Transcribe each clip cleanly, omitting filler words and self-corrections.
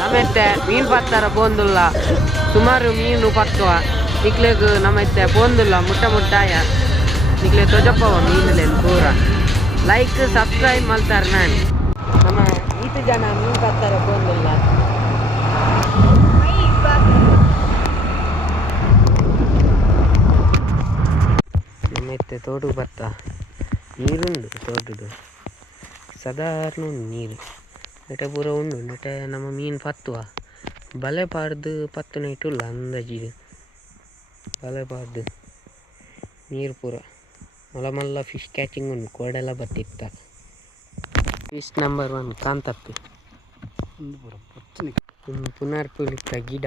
ನಮ್ಮತ್ತೆ ಮೀನು ಪತ್ತಾರ ಪೋಂದುಲ್ಲ ಸುಮಾರು ಮೀನು ಪತ್ತುವ ನಿಕ್ಲೆಗ್ ನಮ್ಮತ್ತೆ ಪೋಂದುಲ್ಲ ಮುಟ್ಟಾಯ ನಿಕ್ಲೆ ತೊಜಪ್ಪವ ಮೀನುಲೆನ್ ಪೂರ ಲೈಕ್ ಸಬ್ಸ್ಕ್ರೈಬ್ ಮಾಡ್ತಾರೆ ನಾನು ನಮ್ಮ ಈತು ಜನ ಮೀನು ಪತ್ತಾರ ಪೋಂದುಲ್ಲ ನಮ್ಮತ್ತೆ ತೋಡು ಭತ್ತ ನೀರುಂಡು ತೋಟದು ಸಾಧಾರಣ ನೀರು ನೆಟ ಪೂರ ಉಂಡು ನೆಟ ನಮ್ಮ ಮೀನು ಪತ್ತುವ ಬಲೆ ಪಾಡ್ದು ಪತ್ತು ನೈಟುಲ್ಲ ಅಂದಾಜಿದು ಬಲೆ ಪಾಡ್ದು ನೀರು ಪೂರ ಮಲ್ಲ ಮಲ್ಲ ಫಿಶ್ ಕ್ಯಾಚಿಂಗ್ ಉಂಡು ಕೋಡೆಲ್ಲ ಬತ್ತಿತ್ತ ಫಿಶ್ ನಂಬರ್ 1 ಕಾಂತಪ್ಪಿ ಪುನರ್ಪುಲಿಕ ಗಿಡ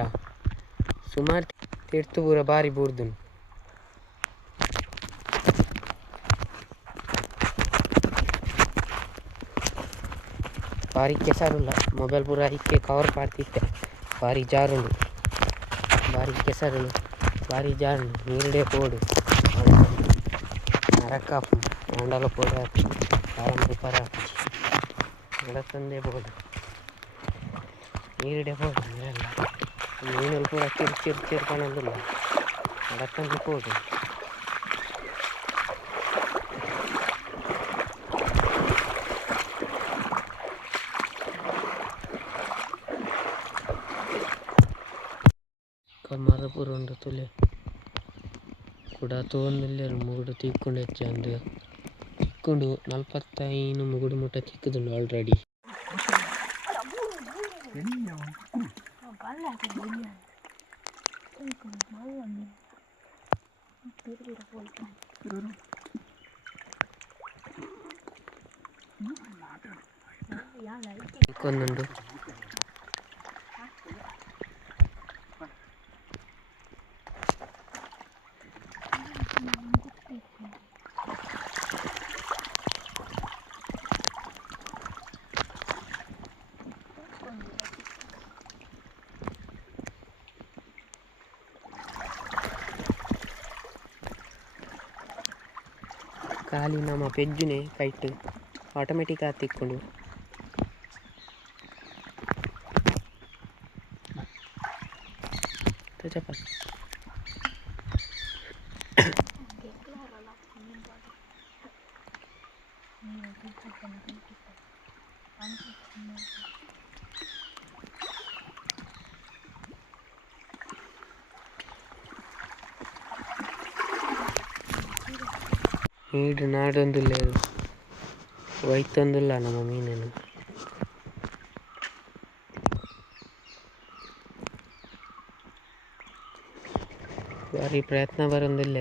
ಸುಮಾರು ತಿರ್ತು ಪೂರ ಬಾರಿ ಬೂರ್ದು ಭಾರಿ ಕೆಸರುಲ್ಲ ಮೊಬೈಲ್ ಪೂರ ಇಕ್ಕೆ ಕವರ್ ಪಾಡ್ತಿತ್ತೆ ಭಾರಿ ಜಾರುಂಡು ಭಾರಿ ಕೆಸರು ಭಾರಿ ಜಾರುಂಡು ನೀರುಡೆ ಪೋಡು ಅರಕಾಪು ಮಂಡಲ ಪೋಡ ಆರಂಭ ಪರ ತಂದೆ ಪೋಡು ನೀರುಡೆ ಪೋಡು ನೀರೆಲ್ಲ ಮೀನಲ್ಲಿ ಪೂರ ಚಿರು ಕಾಣೋದಿಲ್ಲ ಅಡಕ್ಕಂದು ಪೋಡು ಮರ ಪೂರ ಉಂಡು ತುಲೆ ಕೂಡ ತೋಂದಿಲ್ಲ ಮುಗುಡು ತಿಕ್ಕೊಂಡು ಹೆಚ್ಚಂದು ತಿಕ್ಕೊಂಡು 45 ಮುಗುಡು ಮುಟ್ಟ ತಿಕ್ಕದುಂಡು ಆಲ್ರೆಡಿ ತಿಕ್ಕೊಂದುಂಡು ಖಾಲಿ ನಮ್ಮ ಪೆಜ್ಜುನೆ ಕೈಟ್ ಆಟೋಮೆಟಿಕ್ ಆಗಿ ತಿಕ್ಕೊಂಡು ನೀಡು ನಾಡೊಂದಿಲ್ಲ ಒಯ್ತೊಂದಿಲ್ಲ ನಮ್ಮ ಮೀನನ್ನು ಭಾರಿ ಪ್ರಯತ್ನ ಬರೋದಿಲ್ಲ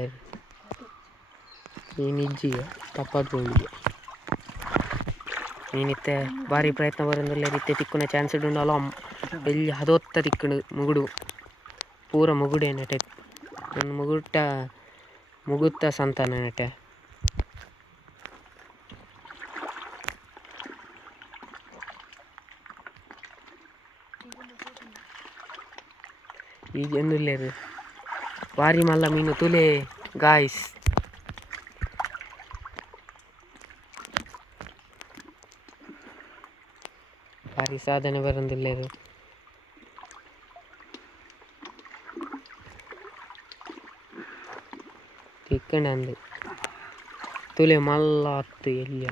ಮೀನಿಜ್ಜಿಯ ತಪ್ಪದ್ಕೊಂಡಿಗೆ ಮೀನಿತ್ತೆ ಭಾರಿ ಪ್ರಯತ್ನ ಬರೋದಿಲ್ಲ ರೀತಿ ತಿಕ್ಕುನ ಚಾನ್ಸ್ ಇಡುಂಡಲ್ಲ ಎಲ್ಲಿ ಹದೊತ್ತ ತಿಕ್ಕುಡು ಮುಗುಡು ಪೂರ ಮುಗುಡೆ ನೆಟೆ ನನ್ನ ಮುಗುತ್ತ ಸಂತಾನ ನೆಟೆ ಈಗ ಎಂದಿಲ್ಲೇರು ಭಾರಿ ಮಲ್ಲ ಮೀನು ತುಲೆ ಗಾಯ್ಸ್ ಭಾರಿ ಸಾಧನೆ ಬರೋದಿಲ್ಲೇರು ತಿಕ್ಕಂಡು ಅಂದು ತುಲೆ ಮಲ್ಲ ಹತ್ತು ಎಲ್ಲಿ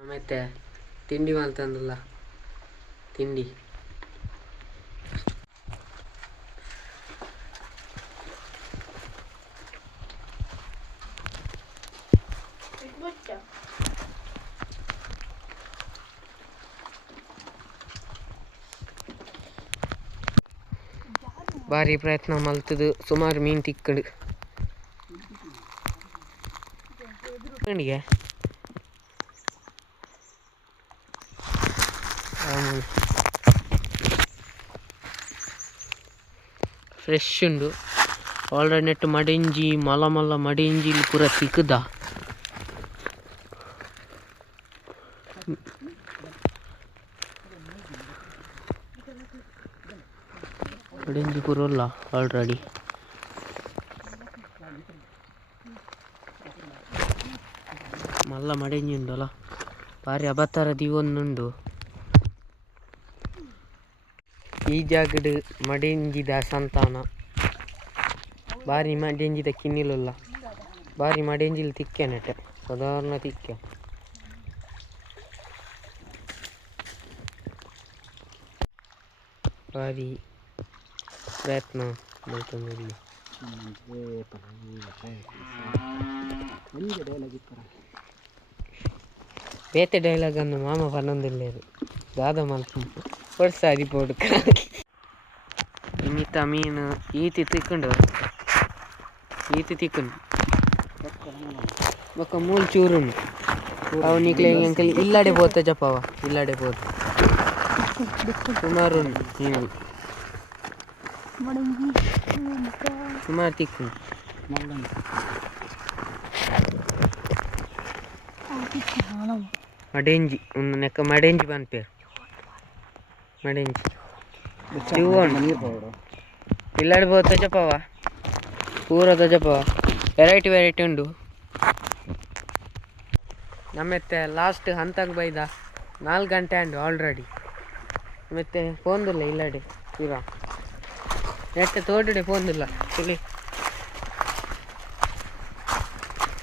ಮತ್ತೆ ತಿಂಡಿ ಮಾಡ್ತಂದಲ್ಲ ತಿಂಡಿ ಭಾರಿ ಪ್ರಯತ್ನ ಮಲ್ತದು ಸುಮಾರು ಮೀನು ತಿಕ್ಕಂಡು ಫ್ರೆಶ್ ಉಂಡು ಆಲ್ರೆಡಿ ನೆಟ್ಟು ಮಡಿಂಜಿ ಮಲ್ಲ ಮಲ್ಲ ಮಡಿಂಜಿ ಪೂರ ತಿಕ್ಕದ ಮಡಿಂಜಿ ಪೂರ ಇಲ್ಲ ಆಲ್ರೆಡಿ ಮಲ್ಲ ಮಡಿಂಜಿ ಉಂಡಲ್ಲ ಭಾರಿ ಅಬತ್ತಾರ ದಿವೊಂದುಂಡು ಈ ಜಾಗಡ್ ಮಡಿಂಜಿದ ಸಂತಾನ ಭಾರಿ ಮಡಿಂಜಿದ ಕಿನ್ನಿಲುಲ್ಲ ಭಾರಿ ಮಡಿಂಜಿಲ್ ತಿಕ್ಕೆ ನೆಟ್ಟೆ ಸಾಧಾರಣ ತಿಕ್ಕೆ ಭಾರಿ ಪ್ರಯತ್ನ ಮಾಡ್ಕೊಂಡು ಬೇತೆ ಡೈಲಾಗ್ ಅನ್ನು ಮಾಮ ಪನ್ನೊಂದಿಲ್ಲೇರು ದಾದ ಮಲ್ಪ ಹೊಡ್ಸಾರಿ ಪೋಡು ಇನ್ನಿತ್ತ ಮೀನು ಈತಿ ತಿಕ್ಕೊಂಡು ಈತಿ ತಿಕ್ಕೊಂಡು ಬೊಕ್ಕ ಮೂಲು ಚೂರುಂಡು ಅವನಿಗೆ ಅಂಕಲ್ ಇಲ್ಲಾಡೆ ಪೋತ ಜಪ್ಪವ ಇಲ್ಲಾಡೆ ಪೋತ ಸುಮಾರು ಉಂಡು ಮೀನು ಸುಮಾರು ತಿಕ್ಕೊಂಡು ಮಡೆಂಜಿ ಒಂದು ನೆಕ್ಕ ಮಡೆಂಜಿ ಬನ್ಪೇರು ಮಡೆಂಜಿ ಇಲ್ಲಾಡಿ ಬೋದು ತಜಪವ ಪೂರ ತಜಪವ ವೆರೈಟಿ ಉಂಡು ನಮ್ಮೆತ್ತೆ ಲಾಸ್ಟ್ ಹಂತಕ್ಕೆ ಬೈದ 4 ಗಂಟೆ ಅಂಡು ಆಲ್ರೆಡಿ ಮತ್ತೆ ಪೋಂದಿಲ್ಲ ಇಲ್ಲಾಡಿ ಪೂರ ನೆಟ್ಟೆ ತೋಟಡೆ ಪೋಂದಿಲ್ಲ ತಿಳಿ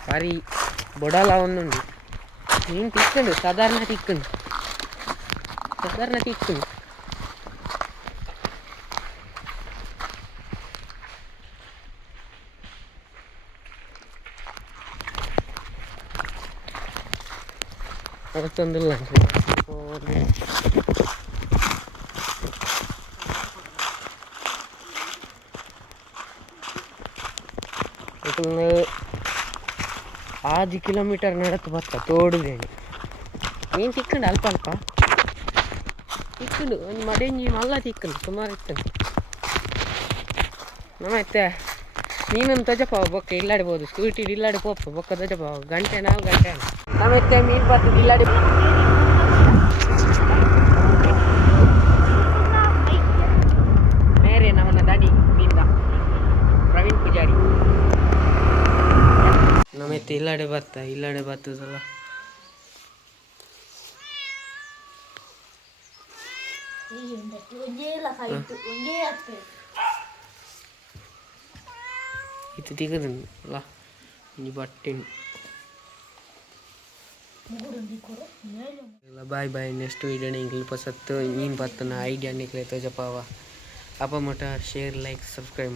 ಭಾರಿ ಬೊಡಲ ಒಂದುಂಡು ಮೀನು ತಿಕ್ಕಂಡು ಸಾಧಾರಣ ತಿಕ್ಕಂಡು ಅಷ್ಟೊಂದಿಲ್ಲ ಆಜು ಕಿಲೋಮೀಟರ್ ನಡತ್ತು ಬತ್ತ ತೋಡುದೇನೆ ಮೀನು ತಿಕ್ಕಂಡು ಅಲ್ಪ ತಿಕ್ಕಂಡು ಒಂದು ಮಡೆಂಜಿ ಮಲ್ಲ ತಿಕ್ಕಂಡು ಸುಮಾರು ಇಕ್ಕಂಡು ನಮ್ಮತ್ತೆ ಮೀನನ್ನು ತಜಪ ಬೊಕ್ಕ ಇಲ್ಲಾಡ್ಬೋದು ಸ್ಕೂಟಿ ಇಲ್ಲಾಡಿ ಪೋಪ ಬೊಕ್ಕ ತಜಪ 4 ಗಂಟೆ ನಮ್ಮತ್ತೆ ಮೀನು ಬರ್ತದೆ ಇಲ್ಲಾಡಿ ಮೇರೆ ನಮ್ಮನ್ನ ದಾಡಿ ಮೀನ್ದ ಪ್ರವೀಣ್ ಪೂಜಾರಿ ನಮ್ಮತ್ತೆ ಇಲ್ಲಾಡೆ ಬರ್ತದಲ್ಲ itu tiga lah ini batin bye next video nih kalau pas satu ingin patna idea nih kalau itu apa motor share like subscribe